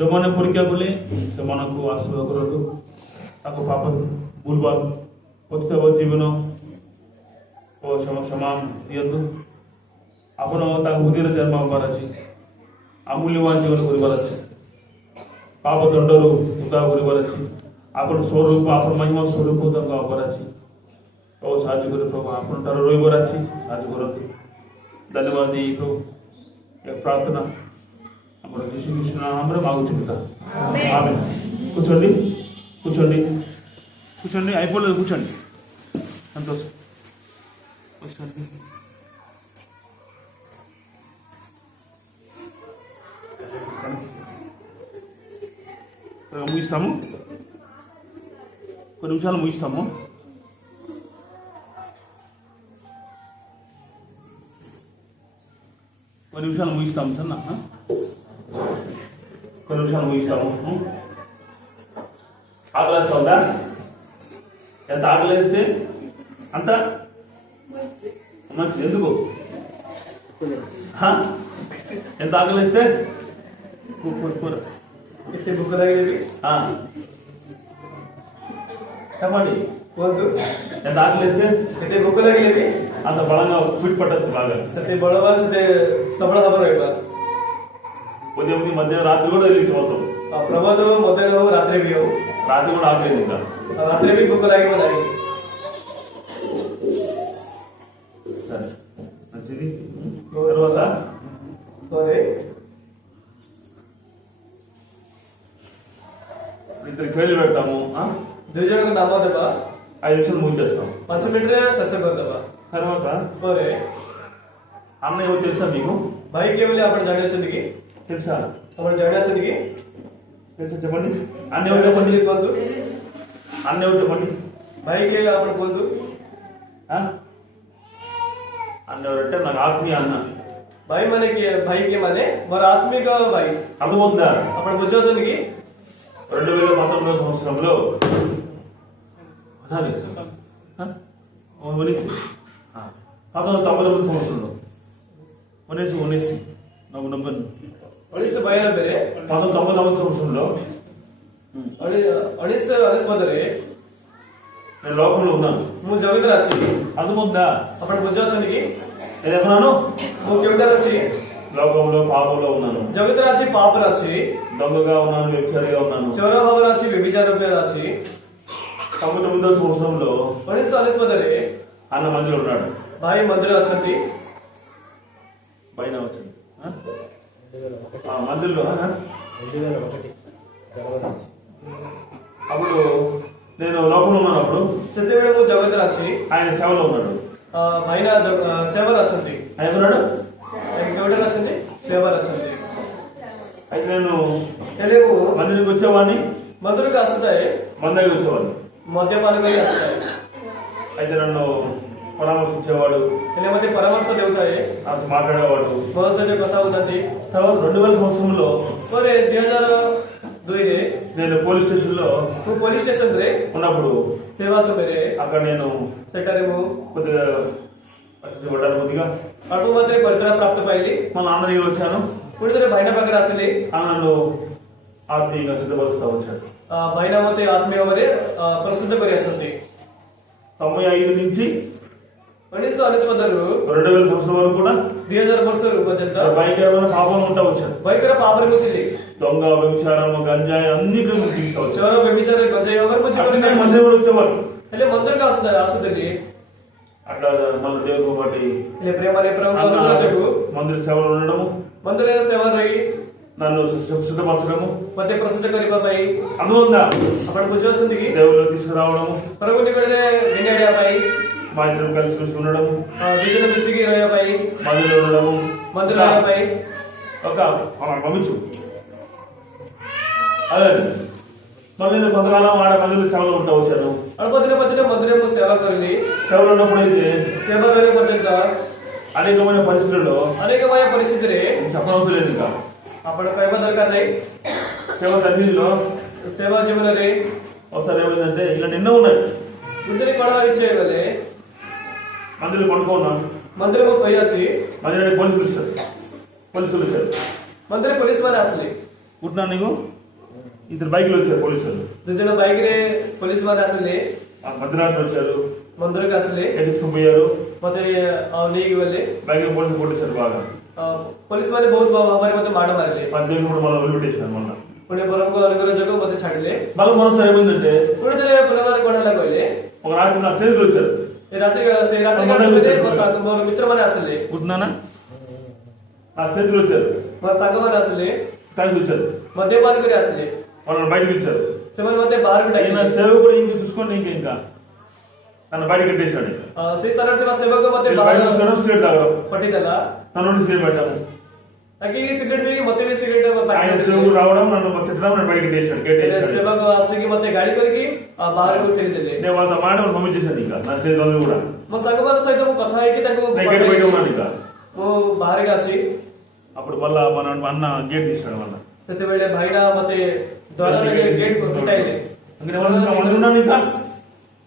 ଯେଉଁମାନେ ପରୀକ୍ଷା କଲେ ସେମାନଙ୍କୁ ଆଶୀର୍ବାଦ କରନ୍ତୁ, ତାଙ୍କ ପାପ ଭୁଲଭାଲ ପତିତ ଜୀବନ ଓ ସମାନ ଦିଅନ୍ତୁ। ଆପଣ ତାଙ୍କ ହୃଦୟରେ ଜନ୍ମ ହେବାର ଅଛି, ଅମୂଲ୍ୟବାନ ଜୀବନ କରିବାର ଅଛି, ପାପ ଦଣ୍ଡରୁ ଉଦ୍ଧାର କରିବାର ଅଛି। ଆପଣ ସ୍ୱରୂପ ଆପଣ ମହିମା ସ୍ୱରୂପ ତାଙ୍କ ହେବାର ଅଛି। ପ୍ରଭୁ ସାହାଯ୍ୟ କରି ପ୍ରଭୁ ଆପଣଙ୍କର ରହିବାର ଅଛି, ସାହାଯ୍ୟ କରନ୍ତୁ। ଧନ୍ୟବାଦ ଦେଇ ପ୍ରଭୁ ଏ ପ୍ରାర్థନା ଆମର ଯୀଶୁ ଖ୍ରୀଷ୍ଟ ନାମରେ ମାଗୁଛୁ ପିତା, ఆమేన్। కూర్చోండి కూర్చోండి కూర్చోండి, అయిపోలేదు, కూర్చోండి, సంతోషం, కూర్చోండి. ముగిస్తాము, కొన్ని నిమిషాలు ముగిస్తాము. కొన్ని నిమిషాలు ముగిస్తాము సార్, కొన్ని నిమిషాలు ముగిస్తాము. ఆకలేస్తుందా? ఎంత ఆకలేస్తే అంత మంచిది. ఎందుకు? ఎంత ఆకలేస్తే కూర చెప్పండి. ఎంత ఆకలేస్తే అంత బలంగా ఫిట్ పట్టచ్చు బాగా. ఉదయం మధ్యాహ్నం రాత్రి కూడా వెళ్ళి పోతాం. రాత్రి కూడా ఆకలేదు, ఇంకా సరే మంచిది. తర్వాత ఇద్దరికి పేర్లు పెడతాము. 2 ଜଣଙ୍କ ନାମ ଦେବା, 5 నిమిషాలు ముగించేస్తాం. 5 ମିନିଟରେ ଶେଷ କରିଦେବା. తర్వాత ପରେ అన్న ఎవరు తెలుసా మీకు? ଭାଇ କିଏ ବୋଲି ଆପଣ ଜାଣିଛନ୍ତି କି? తెలుసా? ଆପଣ ଜାଣିଛନ୍ତି କି? తెలుసా చెప్పండి. అన్న ఎవరు చెప్పండి, କୁହନ୍ତୁ. అన్న ఎవరు చెప్పండి. ଭାଇ କିଏ ଆପଣ କୁହନ୍ତୁ. అన్న ఎవరంటే నాకు ఆత్మీయ అన్న. ଭାଇ ମାନେ କିଏ? ଭାଇ କିଏ ମାନେ ମୋର ఆత్మిక ଭାଇ. అర్థమవుతుందా? ଆପଣ ବୁଝାଉଛନ୍ତି କି? 2019 సంవత్సరంలో ఉనేసి 1999 సంవత్సరంలో ఉనేసి నాకు నమ్మను. 1992ରେ 1999 సంవత్సరంలో 1999ରେ నేను లోకంలో ఉన్నాను. ମୁଁ ଜଗତରେ ଅଛି. అర్థమవుతుందా? ଆପଣ ବୁଝାଉଛନ୍ତି କି? నేను ఎక్కడున్నాను? ମୁଁ କେଉଁଠାରେ ଅଛି? లోకంలో పాపంలో ఉన్నాను, ଜଗତରେ ଅଛି, ପାପରେ ଅଛି, దొంగగా ఉన్నాను, వ్యభిచారిగా ఉన్నాను. ଚୋର ଭାବରେ ଅଛି, ବ୍ୟଭିଚାର ରୂପରେ ଅଛି. 99 సంవత్సరంలో 1999ରେ అన్న మందిలో ఉన్నాడు. ଭାଇ ମନ୍ଦିରରେ ଅଛନ୍ତି. పైన వచ్చింది మందిలో. అప్పుడు నేను లోకంలో ఉన్నప్పుడు ସେତେବେଳେ ମୁଁ ଜଗତରେ ଅଛି, ఆయన సేవలో ఉన్నాడు. ଭାଇନା ସେବାରେ ଅଛନ୍ତି. ఆయన ఉన్నాడు, କେଉଁଠାରେ ଅଛନ୍ତି? ସେବାରେ ଅଛନ୍ତି. అయితే నేను ହେଲେ ମୁଁ మందిరికి వచ్చేవాడిని, ମନ୍ଦିରକୁ ଆସୁଥାଏ, మన దగ్గర వచ్చేవాడిని. ମଦ୍ୟପାନ କରି ଆସିଥାଏ. అయితే నన్ను పరామర్శించేవాడు, ହେଲେ ମୋତେ ପରାମର୍ଶ ଦେଉଥାଏ, నాకు మాట్లాడేవాడు. ମୋ ସହିତ କଥା ହଉଛନ୍ତି. తర్వాత 2000 సంవత్సరంలో ପରେ 2002ରେ నేను పోలీస్ స్టేషన్ లో ମୁଁ ପୋଲିସ ଷ୍ଟେସନରେ ఉన్నప్పుడు ଥିବା ସମୟରେ అక్కడ నేను ସେଠାରେ ମୁଁ కొద్దిగా పడ్డాను. కొద్దిగా ଅଳ୍ପ ମାତ୍ରାରେ ପରିତ୍ରାଣ ପ୍ରାପ୍ତ ପାଇଲି. మా నాన్న దగ్గర వచ్చాను. ପୁଣି ଥରେ ଭାଇନା ପାଖରେ ଆସିଲି. నన్ను ఆత్మీయంగా సిద్ధపరుస్తూ వచ్చాడు. ଭାଇନା ମୋତେ ଆତ୍ମୀୟ ଭାବରେ ପ୍ରସ୍ତୁତ କରି ଅଛନ୍ତି. 95 నుంచి 1999ରୁ 2000 సంవత్సరం వరకు కూడా 2000 ବର୍ଷ ପର୍ଯ୍ୟନ୍ତ భయంకరమైన పాపం ఉంటా వచ్చాడు. ଭୟଙ୍କର ପାପରେ ମୁଁ ଥିଲି. దొంగ, వ్యభిచారం, గంజాయి అన్నిటి తీస్తూ వచ్చాడు. ଚୋର ବ୍ୟଭିଚାର ଗଞ୍ଜେଇ ଭାବରେ ମୁଁ ଜୀବନ అట్లనే మందిరం కూడా వచ్చేవాడు. ହେଲେ ମନ୍ଦିରକୁ ଆସୁଥିଲି. అట్లా మన దేవుడు బట్టి ହେଲେ ପ୍ରେମରେ ପ୍ରଭୁଙ୍କ ଯୋଗୁଁ మందిర సేవలు ఉండడము, ମନ୍ଦିରରେ ସେବା ରହି నన్ను సిద్ధపరచడము, ମୋତେ ପ୍ରସ୍ତୁତ କରିବା ପାଇଁ అందువల్ల ଆପଣ ବୁଝାଉଛନ୍ତି କି? దేవుళ్ళు తీసుకురావడము, ପ୍ରଭୁ ନିକଟରେ ଦିନ ଆଣିବା ପାଇଁ, మా ఇద్దరు కలిసి ఉండడము, 2 ଜଣ ମିଶିକି ରହିବା ପାଇଁ, మందిలో ఉండడము, ମନ୍ଦିର ରହିବା ପାଇଁ ఒక పంపించు. అదే మళ్ళీ కొంతకాలం ఆడ మందిలో సేవలు ఉంటా వచ్చాను. ଅଳ୍ପ ଦିନ ପର୍ଯ୍ୟନ୍ତ ମନ୍ଦିରରେ ମୁଁ ସେବା କରିଲି. సేవలు ఉన్నప్పుడు అయితే ସେବା ରହିବା ପର୍ଯ୍ୟନ୍ତ అనేకమైన పరిస్థితుల్లో అనేకమైన ପରିସ୍ଥିତିରେ చెప్పనవసరం లేదు. ఇంకా ଆପଣ କହିବା ଦରକାର ନାହିଁ. సేవ సన్నిధిలో ସେବା ଜୀବନରେ ఒకసారి ఏమైందంటే ఇలా నిన్న ఉన్నాయి. ବୁଦ୍ଧିରେ କଣ ଇଚ୍ଛା ହେଇଗଲେ మందిలో పడుకున్నాను. ମନ୍ଦିରରେ ମୁଁ ଶୋଇ ଅଛି. మందిరానికి పోలీసులు వచ్చారు. ମନ୍ଦିରରେ ପୋଲିସ ମାନେ ଆସିଲେ. గుర్తున్నా నీకు? ఇద్దరు బైక్లు వచ్చారు పోలీసులు, দুজন বাইকରେ ପୋଲିସ ମାନେ ଆସିଲେ, మధ్యరాత్రి వచ్చారు, ମନ୍ଦିରକୁ ଆସିଲେ, ఎక్కించుకుని పోయారు, ମତେ ନେଇକି ଗଲେ। బైక్ పోలీసు కొట్టేశారు బాగా, ପୋଲିସ ମାନେ ବହୁତ ଭାବରେ ମତେ ମାଡ଼ ମାରିଲେ। దేవుని కూడా మళ్ళీ వదిలిపెట్టేశారు. మళ్ళీ ପୁଣି ବରଙ୍କ ଅନୁଗ୍ରହ ଯୋଗୁଁ ମତେ ଛାଡିଲେ। మళ్ళీ మనసు ఏమైందంటే ପୁଣି ଥରେ ପୁନର୍ବାର କଣ ହେଲା କହିଲେ, ఒక రాత్రి నా స్నేహితులు వచ్చారు, ସେ ରାତ୍ରି ସମୟରେ ମୋର ମିତ୍ରମାନେ ଆସିଲେ, గుర్తున్నానా? నా స్నేహితులు వచ్చారు, ମୋ ସାଙ୍ଗମାନେ ଆସିଲେ, కలిసి వచ్చారు, మద్యపాନ କରି ଆସିଲେ। వాళ్ళని బయటకు ఇచ్చారు. ସେମାନେ ମତେ ବାହାରକୁ ఈయన ଡାକିଲେ। సేవకుడు ఇంక చూసుకోండి, ఇంకా నన్ను బయట కట్టేశాడు. ସେଇ ସ୍ଥାନରେ ଥିବା ସେବକ ମତେ బయట ବାହାର వచ్చాడు, సిగరెట్ తాగడం, ପଠେଇଦେଲା। నన్ను సిగరెట్ పెట్టాము. ତାକି ସିଗରେଟ ପିଇକି ମତେ ବି ସିଗରେଟ ఆయన సేవకుడు రావడం, నన్ను తిట్టడం, నన్ను బయట కట్టేశాడు, గేట్ వేసాడు. ସେବକ ଆସିକି ମତେ ଗାଳି କରିକି ବାହାରକୁ ଠେଲିଦେଲେ। నేను వాళ్ళతో మాట పంపించేశాను. ఇంకా నా స్నేహితులు కూడా ମୋ ସାଙ୍ଗମାନଙ୍କ ସହିତ ମୁଁ କଥା ହେଇକି ତାଙ୍କୁ నేను గేట్ బయట ఉన్నాను. ఇంకా ମୁଁ ବାହାରକୁ ଅଛି। అప్పుడు మళ్ళా మన అన్న గేట్ తీసాడు. మళ్ళా ସେତେବେଳେ ଭାଇନା ମତେ ଦ୍ୱାର ଲାଗି ଗେଟ୍ ଫଟାଇଲେ। ఉన్నాను. ఇంకా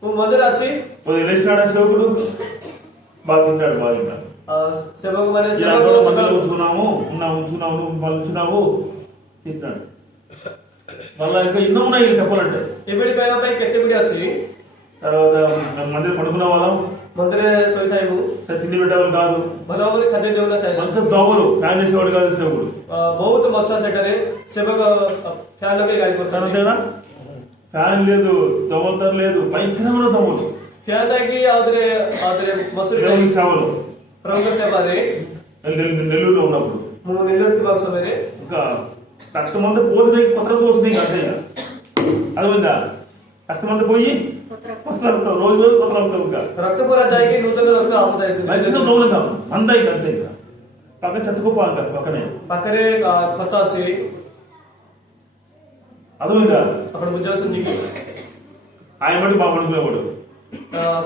ମୁଁ ମନ୍ଦିର ଅଛି। లేచినాడు సేవకుడు, బాగా తింటాడు, బాగా తింటాడు. ସେବକ ମାନେ ఉంచున్నాము మళ్ళీ ఉంచున్నావు తింటాడు. మళ్ళా ఇంకా ఎన్నో ఉన్నాయి చెప్పాలంటే. ଏଭଳି କହିବା ପାଇଁ କେତେ ଗୁଡ଼ିଏ ଅଛି। తర్వాత మందిరం పడుకునే వాళ్ళం, ମନ୍ଦିରରେ ଶୋଇଥାଇବୁ, తిండి పెట్టేవాళ్ళు కాదు, ଭଲ ଭାବରେ ଖାଦ୍ୟ ଦେଉନଥାଏ। అంత దోమలు, ఫ్యాన్ చేసేవాడు కాదు సేవకుడు. ବହୁତ ମచ్చ ସେଠାରେ। ସେବକ ఫ్యాన్ లగేଇ ଗାଳି କରୁଥାନ୍ତି। అంతేనా? ఫ్యాన్ లేదు, దోమలతో లేదు, భయంకరమైన దోమలు. ఫ్యాన్ ଲାଗି ଆଉଥରେ ମସୁରୀ దేవుని సేవలు ପ୍ରଭୁଙ୍କ ସେବାରେ నెల్లూరులో ఉన్నప్పుడు ମୁଁ ନିଲୁର ଥିବା ସମୟରେ ఇంకా రక్తమంతా పోతుంది, కొత్త రక్తం వస్తుంది. ఇంకా అంతే, అది ఉందా? రక్తమంతా పోయి కొత్త రక్తం, రోజు రోజు కొత్త రక్తం. ఇంకా రక్త పూరా ଯାଇକି నూతన రక్ତ ଆସୁଥାଏ। దోమలు అంతా ఇంకా అంతే. ఇంకా పక్కన చెత్తకుప్ప అంటారు, పక్కనే ପାଖରେ ଖତ ଅଛି। అది ఉందా? ଆପଣ ବୁଝାଉଛନ୍ତି କି? ఆయన బట్టి బాగా పడుకునేవాడు,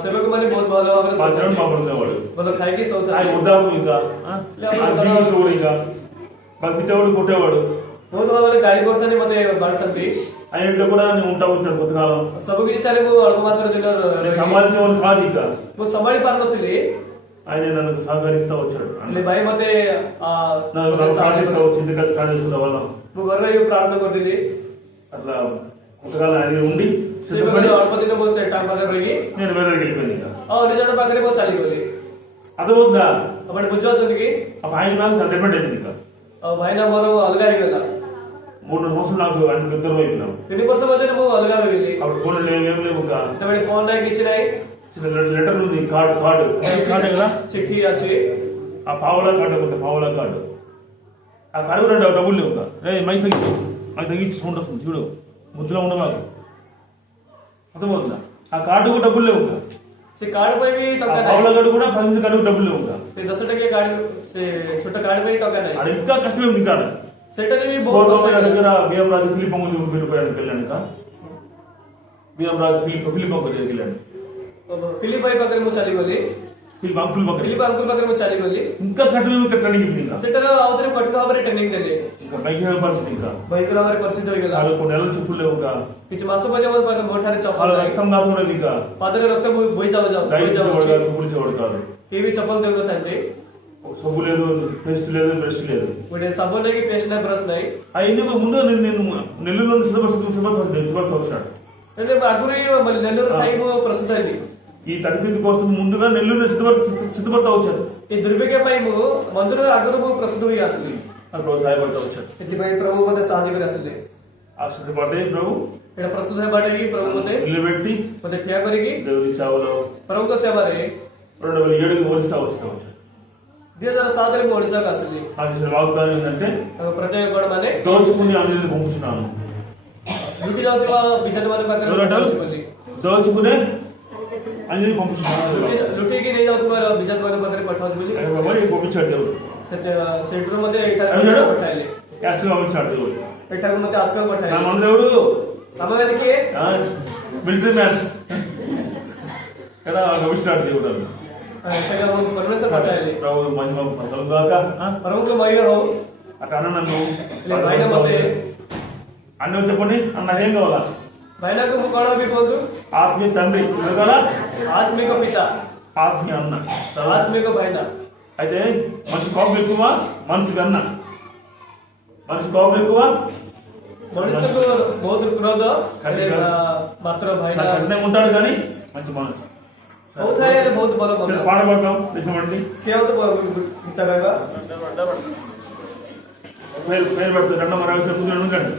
ସେବକ ମାନେ ବହୁତ ଭଲ ଭାବରେ మా తినడం బాగా పడుకునేవాడు. ଭଲ ଖାଇକି ఆయన ଶୋଉଥାନ୍ତି। వద్దాము, ఇంకా ఇంకా బాగా తిట్టేవాడు, కొట్టేవాడు. ବହୁତ ଭାବରେ ଗାଳି କରୁଥାନ୍ତି, ମତେ ବାଢୁଥାନ୍ତି। ఆయన ఇంట్లో కూడా నేను ఉంటా వచ్చాడు కొంతకాలం. ସବୁ କିଛିଟାରେ ମୁଁ ଅଳ୍ପ ମାତ୍ର ଦିନ సంపాదించేవాడు కాదు. ఇంకా ମୁଁ ସମ୍ଭାଳି ପାରୁନଥିଲି, ఆయన నన్ను సహకరిస్తా వచ్చాడు. ହେଲେ ଭାଇ ମତେ ప్రార్థిస్తా వచ్చింది, ప్రార్థిస్తున్న వాళ్ళం. ମୁଁ ଘରେ ରହି ପ୍ରାର୍ଥନା କରୁଥିଲି। అట్లా కొంతకాలం ఆయన ఉండి ସେଇ ଅଳ୍ପ ଦିନ ମୁଁ ସେ ଟାଇମ୍ ପାଖରେ ରହିକି నేను వేరే వెళ్ళిపోయింది. ఇంకా ଆଉ ନିଜ ପାଖରେ ମୁଁ ଚାଲିଗଲି। అది వద్దా? ଆପଣ ବୁଝାଉଛନ୍ତି କି? ఆయన నాకు డిపెండ్ అయింది. ఇంకా ଆଉ ଭାଇନା ମୋର ଅଲଗା ହେଇଗଲା। 3 సంవత్సరాలు నాకు ఆయన దూరం అయిపోయినాం. 3 ବର୍ଷ ମଧ୍ୟରେ ମୁଁ ଅଲଗା ହୋଇଗଲି। అప్పుడు ఫోన్ ఏం లేవు. ఇంకా ସେତେବେଳେ ଫୋନ୍ ନାହିଁ, କିଛି ନାହିଁ। లెటర్ ఉంది, కార్డు కదా, చిట్టి ଅଛି। ఆ పావులా కార్డు ఉంటుంది, పావులా కార్డు. ఆ కార్డు కూడా డబ్బులు లేవు. ఇంకా మైక్ తగ్గించి సౌండ్ వస్తుంది చూడు, ముద్దులో ఉండవాళ్ళు అర్థమవుతుందా? ఆ కార్డుకు డబ్బులు లేవు. ସେ କାର୍ଡ ପାଇଁ ବି ଟଙ୍କା ନାହିଁ। పావులా కార్డు కూడా 10 కార్డు డబ్బులు లేవు. ସେ 10 ଟଙ୍କିଆ କାର୍ଡ, ସେ ଛୋଟ କାର୍ଡ ପାଇଁ ଟଙ୍କା ନାହିଁ। అది ఇంకా కష్టమే ఉంది. కాడ ସେଠାରେ ବି ବହୁତ କଷ୍ଟ ହେଲା। దగ్గర బియ్యం రాజు ఫిలిప్ వెళ్ళిపోయాడు. వెళ్ళాను ఇంకా బియ్యం రాజు ఫిలిప్ దగ్గరికి వెళ్ళాడు. ଫିଲିପ ଭାଇ ପାଖରେ ମୁଁ ଚାଲିଗଲି। ఫిలిప్ అంకుల్ పక్కన ଫିଲିପ ଅଙ୍କଲ ପାଖରେ ମୁଁ ଚାଲିଗଲି। ఇంకా కఠిన ట్రైనింగ్ ఇప్పింది. ସେଠାରେ ଆଉଥରେ କଠିନ ଭାବରେ ଟ୍ରେନିଂ ଦେଲେ। ఇంకా బైక్ పరిస్థితి ఇంకా ଭୟଙ୍କର ଭାବରେ ପରିଚିତ ହୋଇଗଲା। వాళ్ళు కొన్ని నెలలు చెప్పులు లేవు. ఇంకా କିଛି ମାସ ପର୍ଯ୍ୟନ୍ତ ମୋ ଠାରେ ଚପଲ వాళ్ళ ନାହିଁ। రక్తం కాకుండా ఇంకా ପାଦରେ రକ୍ତ ବୋହିଯାଉଛି। చూపించేవాడు కాదు. କେହି ବି ଚପଲ ଦେଉନଥାନ୍ତି। సబ్బు లేదు, పేస్ట్ లేదు, బ్రష్ లేదు, ଗୋଟେ ସାବୁନ ନାହିଁ, ପେଷ୍ଟ ନାହିଁ, ବ୍ରଶ ନାହିଁ। అవన్నీ ముందు నేను నెల్లూరులో సిద్ధపరచు వచ్చాడు. ହେଲେ ଆଗରୁ ନେଲୁର ଥାଇ ମୁଁ ପ୍ରସିଦ୍ଧ ହେଲି। ఈ తడిపి కోసం ముందుగా నెల్లూరు సిద్ధపడతా వచ్చాడు. ଏ ଦୁର୍ଭିକ୍ଷ ପାଇଁ ମୁଁ ମନ୍ଦିର ଆଗରୁ ମୁଁ ପ୍ରସିଦ୍ଧ ହୋଇ ଆସିଲି। అప్పుడు సహాయపడతా వచ్చాడు. ସେଥିପାଇଁ ପ୍ରଭୁ ମୋତେ ସାହାଯ୍ୟ କରି ଆସିଲେ। ఆ సిద్ధపడే ప్రభు ଏଇଟା ପ୍ରସ୍ତୁତ ହେବାଟା ବି ପ୍ରଭୁ ମୋତେ నిలబెట్టి ମୋତେ ଠିଆ କରିକି దేవుడి సేవలో ପ୍ରଭୁଙ୍କ ସେବାରେ 2007 ఒరిస్సా వచ్చాడు. 2007ରେ ମୁଁ ଓଡ଼ିଶାକୁ ଆସିଲି। ఆ చేసిన వాగ్దానం ఏంటంటే ପ୍ରତ୍ୟେକ ଗଣ ମାନେ దోచుకుని అందరిని పంపుతున్నాను. ଲୁଟି ଯାଉଥିବା ବିଜନ ମାନଙ୍କ ପାଖରେ దోచుకునే అందరిని పంపుతున్నాను. ଲୁଟିକି ନେଇ ଯାଉଥିବା ବିଜନ ମାନଙ୍କ ପାଖରେ ପଠାଉଛି ବୋଲି పంపించాడు దేవుడు. ସେଇଠୁ ମୋତେ ଏଇଟାକୁ ପଠାଇଲେ। యాక్సిల్ పంపించాడు దేవుడు. ଏଇଟାକୁ ମୋତେ ଆସ୍କାକୁ నా ପଠାଇଲେ। మన దేవుడు ଆମମାନେ କିଏ? మిలిటరీ మ్యాన్ కదా పంపించాడు దేవుడు. ପରମେଶ୍ୱର ପଠାଇଲେ। ప్రభు మహిమ కలుగాక. ପ୍ରଭୁଙ୍କ ମହିମା ହଉ। అక్కడ అన్న నన్ను ଭାଇନା ମୋତେ అన్న చెప్పండి, అన్న ఏం కావాలా? ଭାଇନାକୁ ମୁଁ କଣ ବି କୁହନ୍ତୁ? ఆత్మీయ తండ్రి కదా, ఆత్మిక పిత, ఆత్మీయ అన్న, ఆత్మిక భాయినా. అయితే మంచి కోపం ఎక్కువ మనిషికి అన్న, మంచి కోపం ఎక్కువ మనుషులకు बहुत क्रोध ହେଲେ ମାତ୍ର ଭାଇନା సత్యం ఉంటాడు కానీ మంచి మనసు ବହୁତ है ହେଲେ ବହୁତ ଭଲ సరే, ମନ పాట పాడతాం దేశమండి କେଉଁ ଗୀତ ଗାଇବା మేలు మేలు పడుతుంది రెండో మరో కూర్చొని ఉండండి